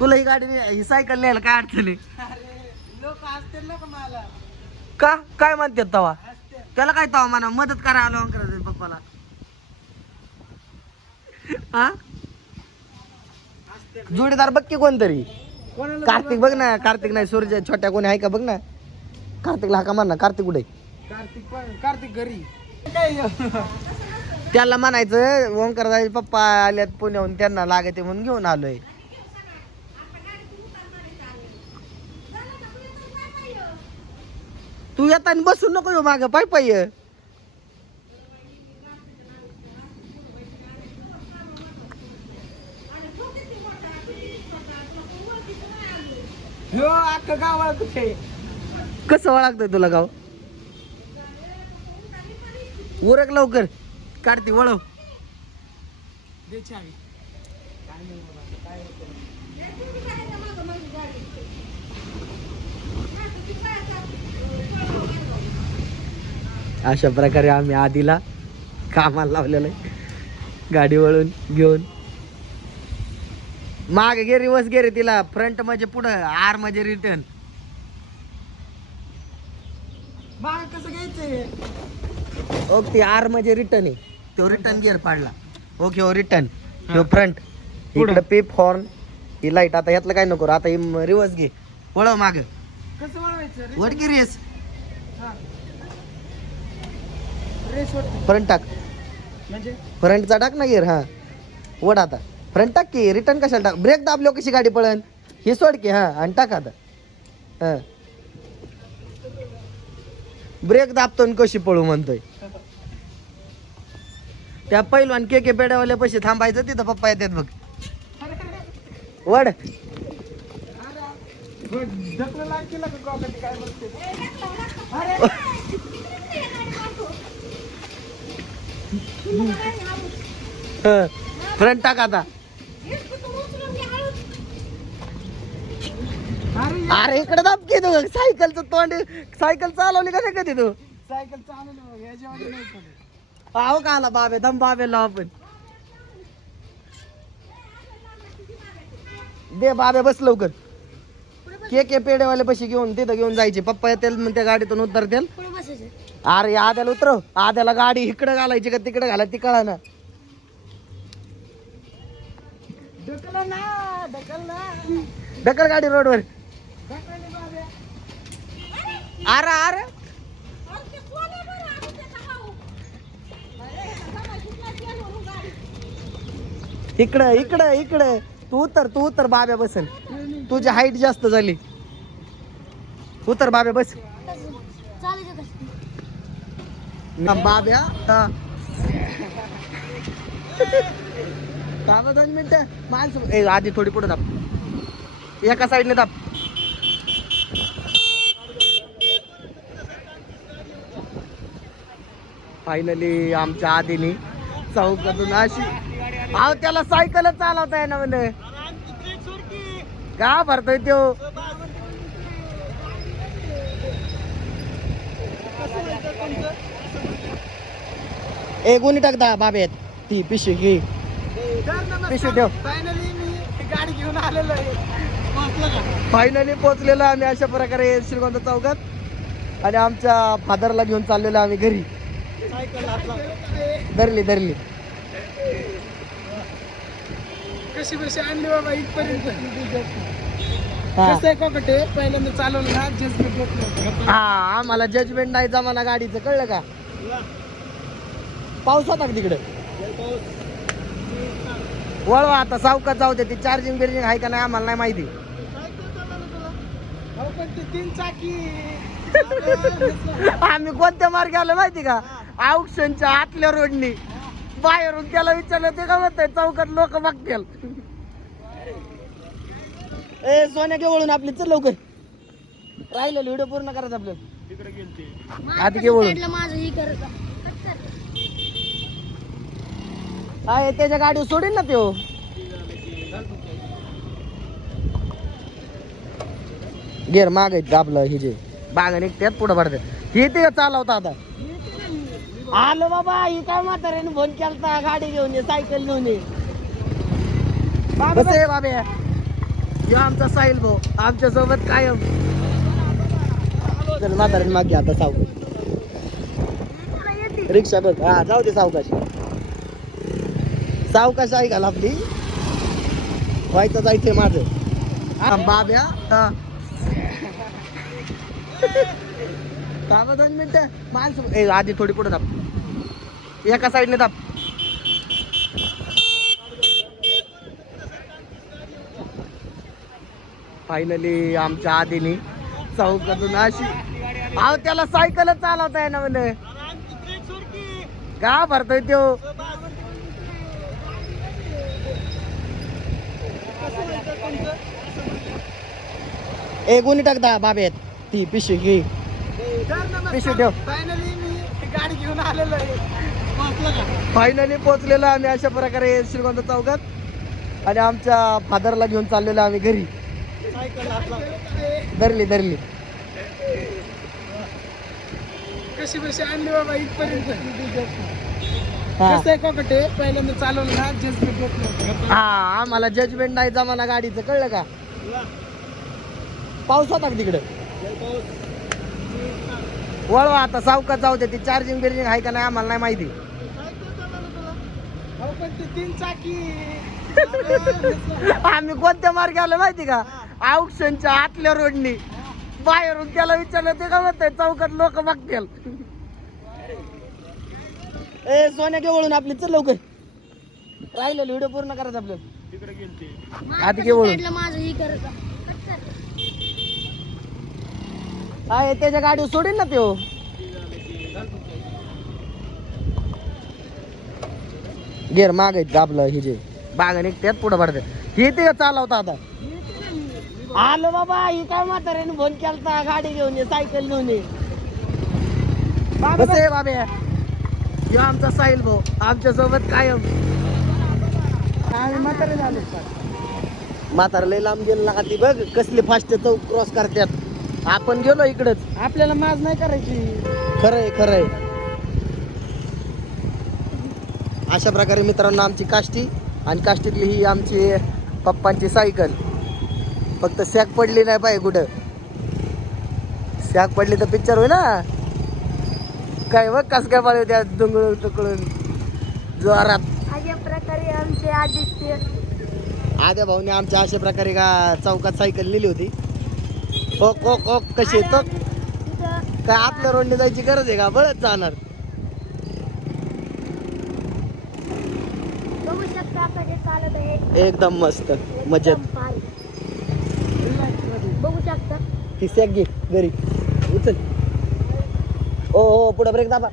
तुला ही गाडी ही सायकल न्यायला काय अडचण आहे? लोक असतील ना मला का काय म्हणतात तवा? त्याला काय तवा म्हणा मदत करा आलो करायचं पप्पाला. हा जोडीदार बघ की कोणतरी. कार्तिक बघ ना, कार्तिक नाही सूर्य छोट्या कोणी आहे का बघ ना. कार्तिकला हाका मार ना. कार्तिक कुठे? कार्तिक घरी काय त्याला म्हणायचं ओंकारदाचे पप्पा आल्यात पुण्याहून त्यांना लागते म्हणून घेऊन आलोय. तू येताना बसून नको येऊ माग पाय पाय ये. हो अख्खं गावाला कुठे कसं ओळखतंय तुला गाव? उरक लवकर. कार्तिक वळव. दे चावी. काय नाही बाबा, काय होतं? अशा प्रकारे आम्ही आधीला कामाला लावलेलं आहे. गाडी वळून घेऊन माग गे रिवर्स गे रे तिला. फ्रंट म्हणजे पुढं, आर म्हणजे रिटर्न. बाग कसं घ्यायचंय? ओके आर म्हणजे रिटर्न आहे. तो रिटर्न गिअर पाडला. ओके हो रिटर्न. तो फ्रंट. इकडे पेप हॉर्न ही लाईट. आता यातलं काय नको. आता ही रिवर्स घे. वळव माग. कसं वळवायचं? वर गे रेस. हा. रेस वाटते फ्रंट टाक. म्हणजे फ्रंटचा टाक ना गिअर. हा वड आता. फ्रंट टाक की. रिटर्न कशाला टाक? ब्रेक दाबलो कशी गाडी पळन. ही सोड की. हा आणि टाक आता. हा ब्रेक दाबतो आणि कशी पळू म्हणतोय. त्या पैलवान के पेड्यावाल्या पैसे थांबायचं तिथं पप्पा येतात बघ. वड ढकलं लाग केलं का कॉकटी काय बघते? फ्रंट टाक आता. अरे इकडे दाब की तू. सायकलचं तोंड. सायकल चालवली का नाही कधी तू? सायकल चालवली याच्यामध्ये नाही पडत. आहो का आला बाबे दम बाबे लाव आपण. दे बाबे बस लवकर. के पेडेवाले पैसे घेऊन तिथं घेऊन जायचे. पप्पा येतील मग त्या गाडीतून उतरतील. अरे आद्याला उतरव. आद्याला गाडी इकडे घालायची का तिकडे घालायची ती कळा ना. ढकल ना ढकल ना. ढकल गाडी रोडवर. ढकल बाबा. अरे अरे इकडं इकडं इकडं. तू उतर बाब्या बसन. तुझी हाईट जास्त झाली. उतर बाब्या बस. बाब्या थांबा 2 मिनिटं. माणसं आधी थोडी पुढे दाब. एका साईडने दाब. फायनली आमच्या आधीने चौकातून अशी. अहो त्याला सायकलच चालवता आहे ना म्हणे. का भरतोय तो. ए गुन्हे टाकता बाबेत. ती पिशवी घे. पिशवी ठेव. फायनली मी गाडी घेऊन आलेलो आहे. पोहोचलो का? फायनली पोहोचलेलो आम्ही अशा प्रकारे श्रीगोंदा चौकात. आणि आमच्या फादरला घेऊन चाललेलो आम्ही घरी. सायकल हातला धरली कशी बशी आणली बाबा इथपर्यंत. हा. कसं आहे कॉकटे पहिल्यांदा चालवलं ना जस्ट हा आम्हाला जजमेंट नाही जमाना गाडीचं कळलं का. पाऊस होता का तिकडे? वळवा आता सावकात जाऊ दे. ती चार्जिंग बिर्जिंग आहे का नाही आम्हाला नाही माहिती. पण ते 3 चाकी आम्ही कोणत्या मार्गे आलो माहिती का? औक्षणच्या आतल्या रोडनी. बाहेरून त्याला विचारलं ते का म्हणतंय चौकात लोक बघतील. ए सोन्या घे वळून आपली. चल लवकर. राहिलेलं व्हिडिओ पूर्ण करायचं आपल्याला. आधी घे वळून. आहे त्याच्या गाडीवर सोडीन ना त्यो. गेर माग आपलं हे जे बागा निघतात पुढे पडतात. हे ते चालवता आता. आलो बाबा. ही काय म्हाताऱ्याने फोन केलता गाडी घेऊन ये सायकल घेऊन ये. बस ये बाबे. यो आमचा साहिल भाऊ आमच्या सोबत कायम. चल म्हाताऱ्याने मागे आता सावकाश रिक्षा बघ. हा जाऊ दे सावकाश सावकाश आहे घाल आपली व्हायचं जायचंय माझं. हा बाब्या हा थांबा 2 मिनिटं माणसं आधी थोडी पुढे दाब एका साईडने दाब. फायनली आमच्या आधीनी चौकातून अशी अहो त्याला सायकलच चालवता आहे ना म्हणे का भरतोय त्यो. ए गुन्हे टाकता बाबेत ती पिशवी घे पिशवी ठेव. फायनली मी गाडी घेऊन आलेलो आहे. पोहोचलो का? फायनली पोहोचलेलो आम्ही अशा प्रकारे श्रीगोंदा चौकात आणि आमच्या फादरला घेऊन चाललेलो आम्ही घरी. सायकल हातला. धरली धरली कशी कशी आणली बाबा इथपर्यंत. हा कसं आहे कोकटे पहिल्यांदा चालवलं ना जजमेंट होत नव्हतं. हा आम्हाला जजमेंट नाही जमाना गाडीचं कळलं का. पाऊस होता का तिकडं वळवा आता सावकाश जाऊ दे. ती चार्जिंग बिर्जिंग आहे का नाही आम्हाला नाही माहिती. अहो पण ते 3 चाकी. आम्ही कोणत्या मार्गे आलो माहिती का औक्षणच्या आतल्या रोडनी बाहेरून त्याला विचारलं ते का म्हणतंय चौकात लोक बघतील. ए सोन्या घे वळून आपली चल लवकर राहिलेलं व्हिडिओ पूर्ण करायचं आपल्याला. तिकडे गेलते. आधी घे वळून. आहे त्याच्या गाडीवर सोडील ना त्यो. गेर माग आहेत का आपलं हे जे बागा निघतात पुढे पडतात हे ते चालवता आता. आलो बाबा ही काय म्हाताऱ्याने फोन केलता गाडी घेऊन ये सायकल घेऊन ये. बस बाबे यो आमचा साहिल भाऊ आमच्या सोबत कायम. आम्ही म्हातारे झालो का? म्हातारा लय लांब गेलं ना ती बघ कसली फास्ट चौक क्रॉस करतात. आपण गेलो इकडच. आपल्याला माज नाही करायची. खरंय खरंय. अशा प्रकारे मित्रांनो आमची काष्टी आणि काष्टीतली ही आमची पप्पांची सायकल. फक्त सॅक पडली नाही पाहिजे कुठं. सॅक पडली तर पिक्चर होईल ना काय बघ कस काय पाळी त्या डोंगळून टुकळून जोरात. अशा प्रकारे आमचे आदित्य आद्या भाऊने आमच्या अशा प्रकारे का चौकात सायकल लिहिली होती. ओक ओक ओक कशी येतो तिथं काय आतल्या रोडने जायची गरज आहे का बळच जाणार. बघू शकता आपण हे चालत आहे एकदम मस्त मजेत. एकदम भारी. बघू शकता ती सॅक घे घरी उचल. ओ हो पुढे ब्रेक दाबा.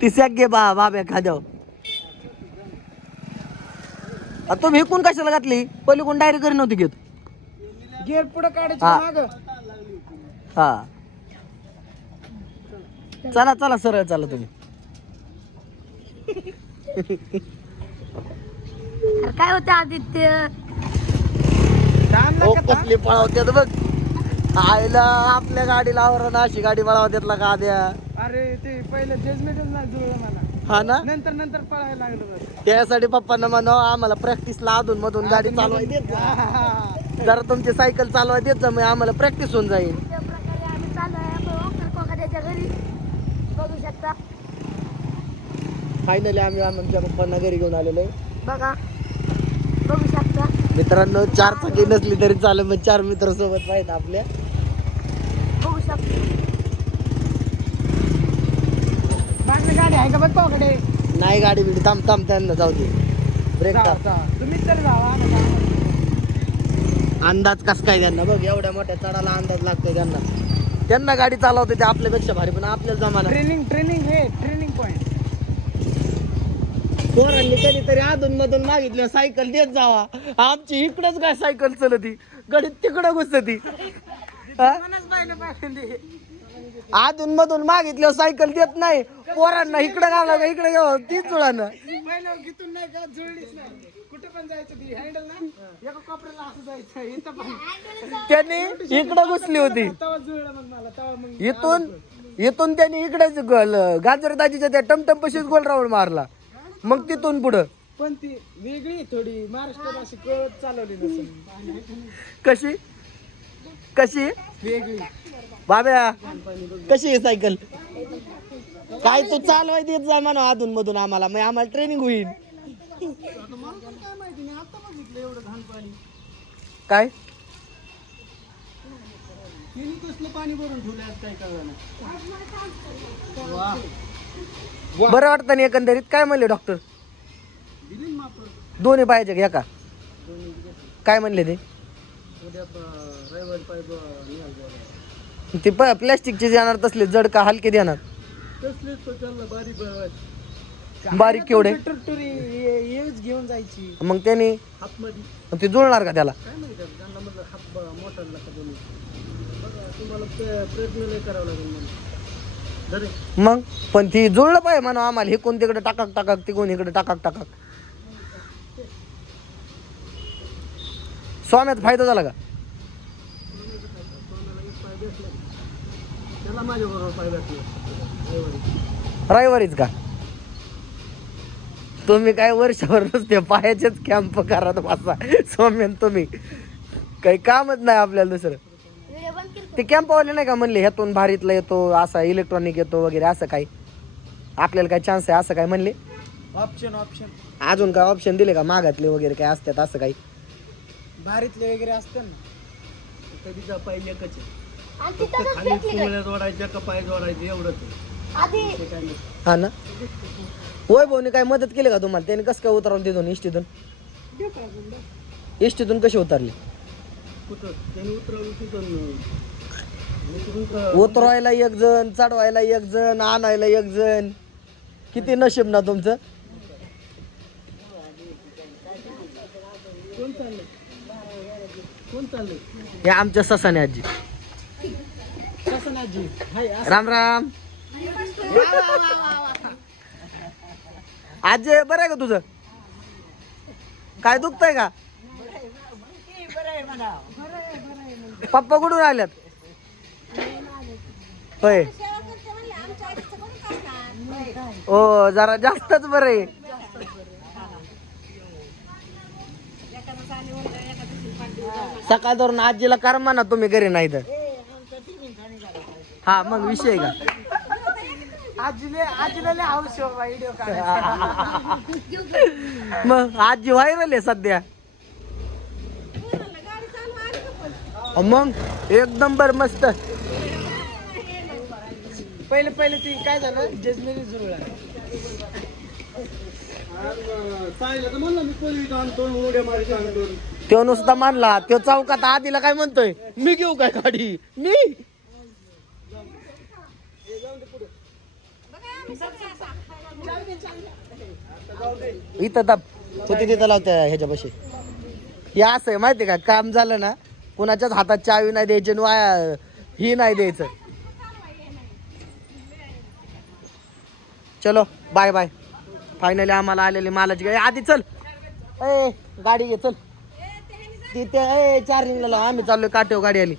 ती सॅक घे बाब्या खाद्याव. तुम्ही हिकून कशाला घातली पलीकडून डायरेक्ट घरी नव्हती घेत. गेअर पुढे काढायची हा. माग. हा चला चला सरळ चला तुम्ही. अरे काय होतं आदित्य दाम ओ नका कसली पळावत्यात बघ. आईला आपल्या गाडीला आवरण अशी गाडी पळावत्यातला का द्या. अरे ते पहिलं जजमेंटच नाही जुळलं मला. हा ना नंतर पळायला लागलं बस. त्यासाठी पप्पांना म्हणावं आम्हाला प्रॅक्टिसला अधून मधून गाडी चालवाय देत जा. जरा तुमची सायकल चालवाय देत जा मग आम्हाला प्रॅक्टिस होऊन जाईल. अशा प्रकारे आम्ही चालू आहे आपण कोकाच्या घरी. बघू शकता फायनली आम्ही आमच्या पप्पांना घरी घेऊन आलेलो आहे. बघा बघू शकता मित्रांनो 4 चाकी नसली तरी चालेल मग 4 मित्र सोबत आहेत आपल्या. बघू शकता मागणी गाडी आहे का बघ कोकडे. नाही गाडी बिडी थांब थांब त्यांना जाऊ दे ब्रेक दाब. तुम्हीच तरी जावा. अंदाज कस काय त्यांना बघ एवढ्या मोठ्या चढाला अंदाज लागतोय त्यांना. त्यांना गाडी चालवते ते आपल्यापेक्षा भारी पण आपल्याला जमाना. ट्रेनिंग हे ट्रेनिंग पॉइंट. पोरांनी कधीतरी अधून मधून मागितलं सायकल देत जावा. आमची इकडच काय सायकल चलती गडीत तिकडं घुसती. अधून मधून मागितलं सायकल देत नाही पोरांना इकडे घाला का इकडे घ्यावं तीच जुळानं. पहिलं गीतून नाही का जुळलीच नाही. कुठे पण जायचं ती हँडल ना एका कोपऱ्याला असं जायचं. इथं पण त्यांनी इकडं घुसली होती. तवा जुळलं मग मला. तवा मग इथून त्यांनी इकडेच गाजरदाजीच्या त्या टमटम पशीच गोल राऊंड मारला. मग तिथून पुढं पण ती वेगळी थोडी महाराष्ट्र भाषा कळत चालवली नसेल. कशी कशी वेगळी बाब्या कशी आहे सायकल काय तू चालवाय देत जा म्हणा अधून मधून आम्हाला मग आम्हाला ट्रेनिंग होईल. आता मला पण काय माहिती नाही, आता बघितलं एवढं घाण पाणी. काय तिने कसलं पाणी भरून ठेवलं आज काय कळलं नाही. वा बरं वाटतं ना एकंदरीत काय म्हणले डॉक्टर दिली ना माप. दोन्ही पाहिजे घ्या का काय म्हणले ते उद्या रविवारी पाहिजे ते प्लॅस्टिकचे देणार तसले जड का हलके देणार तसलेच तो त्यांना बारीक केवढे टरटरी हेच घेऊन जायची मग त्याने हातमध्ये. ते जुळणार का त्याला काय माहिती आता, त्यांना म्हटलं हात मोठा नका दोन्ही. बघा तुम्हाला प्रयत्न नाही करावं लागेल म्हणून धरे. मग पण ती जुळलं पाहिजे म्हणा आम्हाला हे कोण तिकडे टाकाक टाकाक ते कोण इकडे टाकाक टाकाक स्वाम्यात फायदा झाला का त्याला माझ्या बरोबर पाय भेटले रविवारीच का तुम्ही काय वर्षभर नुसते पायाचेच कॅम्प करत बसा सौम्यन तुम्ही काही कामच नाही आपल्याला दुसरं व्हिडिओ बंद केली. ते कॅम्पवाले नाही का म्हणले ह्यातून भारीतला येतो असा इलेक्ट्रॉनिक येतो वगैरे असं काही आपल्याला काय चान्स आहे असं काय म्हणले ऑप्शन अजून काय ऑप्शन दिले का मागातले वगैरे काय असतात असं काही भारीतले वगैरे असते ना कधी का पाय एकच आहे. आणि ती फक्त तसंच खाली फेकली काय? कुंगळ्या जोडायच्या का पाय जोडायचे एवढंच आधी ते काय नाही. हा ना होय भाऊने काय मदत केली का तुम्हाला त्याने कसं काय उतरवलं तिथून इष्टीतून इष्टीतून कशी उतरली कुठं त्याने उतरवलं तिथून उतरून का- उतरवायला एक जण चढवायला एक जण आणायला एक जण किती नशीब ना तुमचं कोण चाललंय कोण चाललंय हे आमच्या ससाने आजी कसं नाजी हाय असं. राम राम आजी बरं आहे का तुझं काय दुखतंय का पप्पा कुठून आल्यात होय ओ जरा जास्तच बरं आहे सकाळ धरून आजीला कर म्हणा तुम्ही घरी नाही तर हा मग विषय का आजीला लय हौस आहे बाबा व्हिडिओ काढायचा. मग आजी व्हायरल आहे सध्या मग एकदम बर मस्त पहिले ती काय झालं जजमेरी जुळला सांगितलं तर म्हणलं मी पोलीस आणतो उड्या मारी आणतो. तो नुसता मानला तो चौकात आधीला काय म्हणतोय मी घेऊ काय गाडी मी इथं दाब होती तिथं लावत्या ह्याच्यापाशी हे असं आहे माहिती का काम झालं ना कुणाच्याच हातात चावी नाही द्यायची आणि वाया ही नाही द्यायचं चलो बाय बाय फायनली आम्हाला आलेली मालाची गाडी आधी चल ए गाडी घे चल तिथे ए चार्जिंगला लाव आम्ही चाललोय काटेव गाडी आली